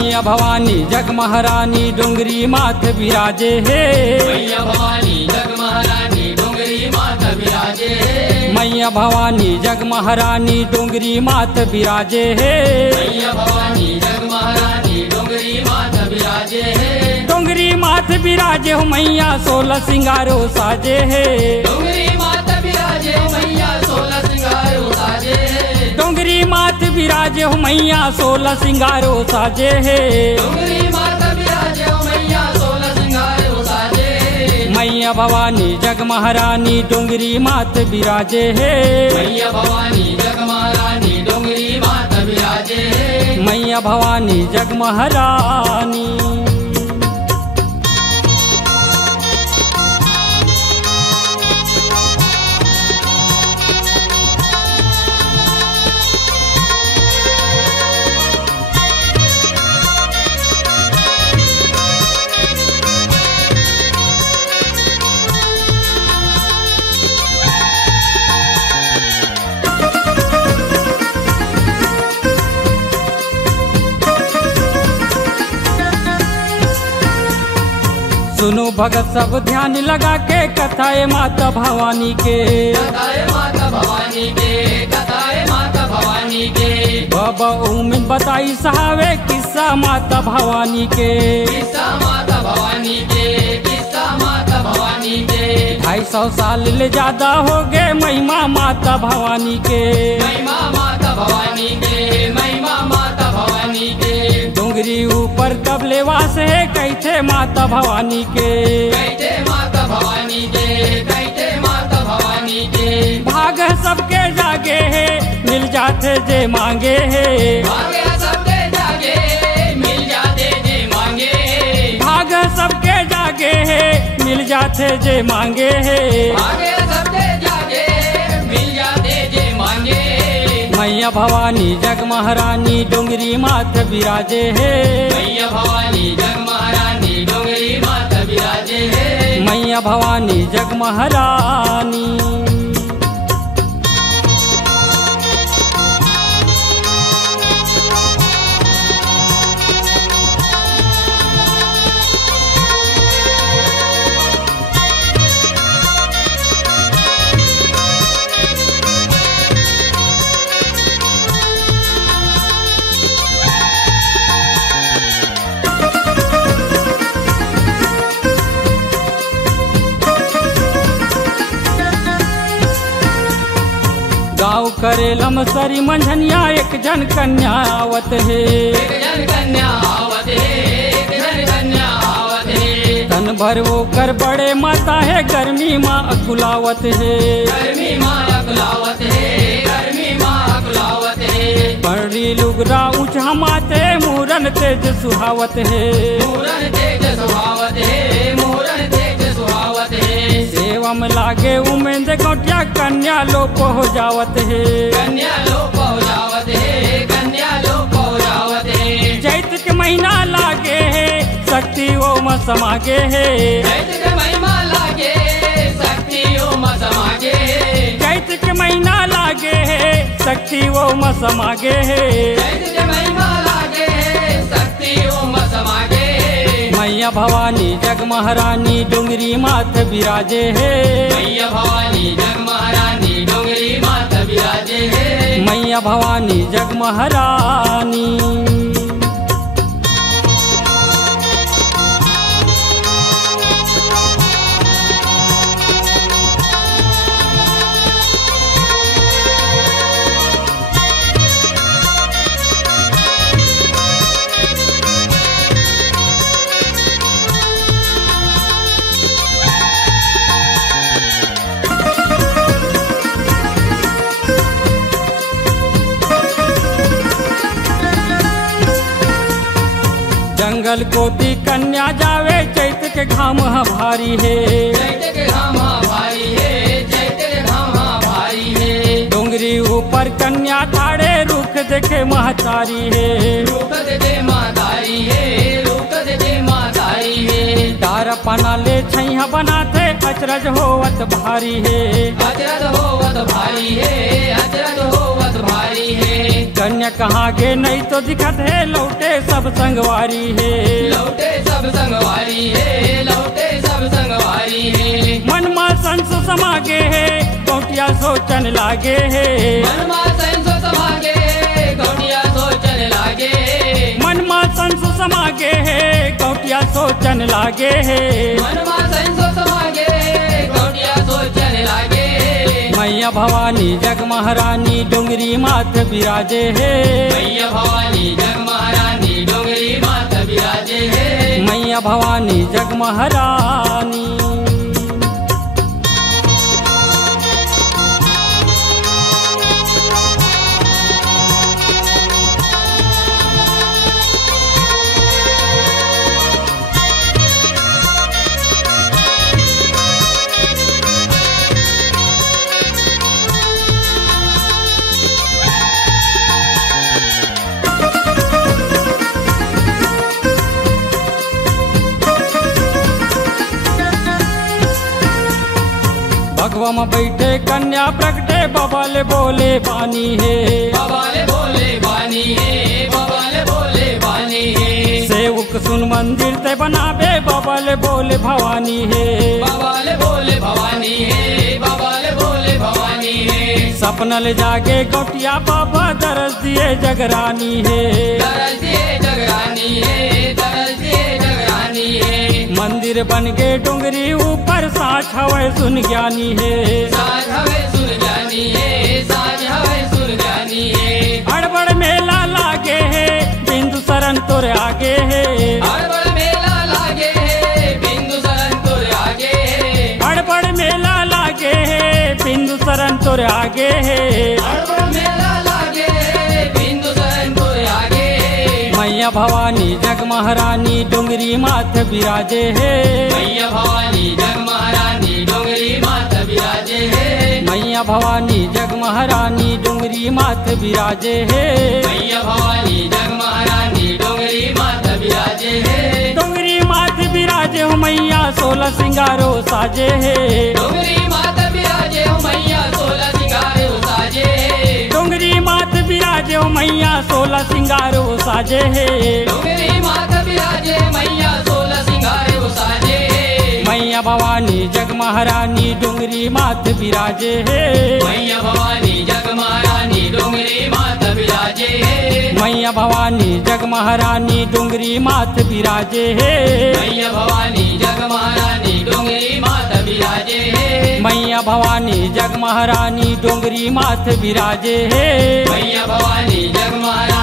मैया भवानी जग महारानी डोंगरी माथ विराजे है। मैया भवानी जग महारानी डोंगरी माथ विराजे है। मैया भवानी जग महारानी डोंगरी माथ विराजे है। मैया भवानी जग महारानी डोंगरी माथ विराजे है। डोंगरी माथ विराजे हो मैया 16 सिंगारो साजे है। डोंगरी माथ विराजे मैया 16 सिंगारो साजे है। डोंगरी माथ विराजे हो मैया 16 सिंगारो साजे है। डोंगरी माथ विराजे मैया 16 सिंगारो साजे है। मैया भवानी जग महारानी डोंगरी माथ विराजे है। मैया भवानी जग महारानी डोंगरी माथ विराजे है। मैया भवानी जग महारानी। सुनो भगत सब ध्यान लगा के कथाए माता भवानी के। कथाए माता भवानी के। कथाए माता भवानी के। बाबा उमिन बताई सहावे किस्सा माता भवानी के। किस्सा माता भवानी के। किस्सा माता भवानी के। 250 साल ले ज्यादा हो गए महिमा माता भवानी के। महिमा माता भवानी के। महिमा माता भवानी के। डोंगरी ऊपर कबले वास है कैथे माता भवानी के। कैथे माता भवानी के। कैथे माता भवानी के। भाग सबके जागे है मिल जाते जे मांगे है। भाग्य सबके जागे मिल जाते जे मांगे। भाग सबके जागे है मिल जाते जे मांगे है। भाग्य सबके जागे मिल जाते जे मांगे। मैया भवानी जग महारानी डोंगरी माथ विराजे है। मैया भवानी जग महारानी डोंगरी माथ विराजे है। मैया भवानी जग महारानी। गाँव करेलम सरी मंझनिया एक जन कन्या आवत है। एक जन कन्या आवत है। एक जन कन्या आवत है। तन भर वो कर बड़े माता है गर्मी माँ अकुलावत है। गर्मी माँ अकुलावत है। गर्मी माँ अकुलावत है। पड़ी लुगरा ऊंचा माते मूरन तेज सुहावत है। मूरन तेज सुहावत है। मूरन तेज सुहावत है। सेवा में लागे उमेंद गौटिया कन्या लोप हो जावत है। कन्या लोप हो जावत है। कन्या लोप हो जावत है। चैत के महीना लागे है शक्ति वो म समागे है। चैत के महिमा लागे शक्ति ओम समागे। चैत के महीना लागे है शक्ति वो म समागे है। चैत के महिमा लागे शक्ति ओम समागे। मैया भवानी जग महारानी डोंगरी माथ विराजे है। मैया भवानी जग महारानी डोंगरी माथ विराजे है। मैया भवानी जग महारानी। जंगल कोती कन्या जावे चैत के घाम भारी है। चैत के घाम भारी है। चैत के घाम भारी है। डोंगरी ऊपर कन्या ठाड़े रुख देखे महतारी है। रूप दे मातारी है। रूप दे मातारी है। तारा पना ले छैया बनाते अचरज होवत भारी है। अचरज होवत भारी है। अचरज होवत भारी है। कन्या कहाँ गे नहीं तो दिखत है लौटे सब संगवारी है। लौटे सब संगवारी है, लौटे सब संगवारी है। मन मा संस समागे है कौटिया सोचन लागे है। मन मा संस समागे कौटिया सोचन लागे। मन मा संस समागे है कौटिया सोचन लागे है। मन मा संस समागे कौटिया सोचन लागे। मैया भवानी जग महारानी डोंगरी माथ बिराजे है। मैया भवानी जग महारानी डोंगरी माथ बिराजे है। मैया भवानी जग महारानी। भगवा में बैठे कन्या प्रगटे बबल बोले बानी है। बबल बोले बानी है, बबल बोले बानी है। सेवक सुन मंदिर ते बनावे बबल बोले भवानी है। बबल बोले भवानी है, बबल बोले भवानी है। सपनल जागे कौटिया बाबा दरस दिए जगरानी है। दरस दिए जगरानी है, दरस दिए जगरानी है। मंदिर बन गए डोंगरी ऊपर साँच हवे सुन ज्ञानी है। साँझ हवे सुन ज्ञानी है, साँझ हवे सुन ज्ञानी है। हड़बड़ मेला लागे है बिंदु शरण तोर आगे है। हड़बड़ मेला लागे है बिंदु शरण तोर आगे है। हड़बड़ मेला लागे है बिंदु शरण तोर आगे है। हड़बड़ मेला लागे है बिंदु शरण तोर आगे है। मैया भवानी जग महारानी डोंगरी माथ बिराजे है। मैया भवानी जग महारानी डोंगरी माथ बिराजे है। मैया भवानी जग महारानी डोंगरी माथ बिराजे है। मैया भवानी जग महारानी डोंगरी माथ बिराजे है। डोंगरी माथ बिराजे हो मैया 16 सिंगारो साजे है। डोंगरी माथ बिराजे हो मैया 16 सिंगारो साजे है। डोंगरी माथ बिराजे हो मैया 16 सिंगारो साजे है। डोंगरी माथ बिराजे मैया 16 सिंगारो साजे है। मैया भवानी जग महारानी डोंगरी माथ बिराजे है। मैया भवानी जग महारानी डोंगरी माथ बिराजे है। मैया भवानी जग महारानी डोंगरी माथ बिराजे है। मैया भवानी जग महारानी डोंगरी माथ बिराजे है। मैया भवानी जग महारानी डोंगरी माथ बिराजे है। मैया भवानी जग महारानी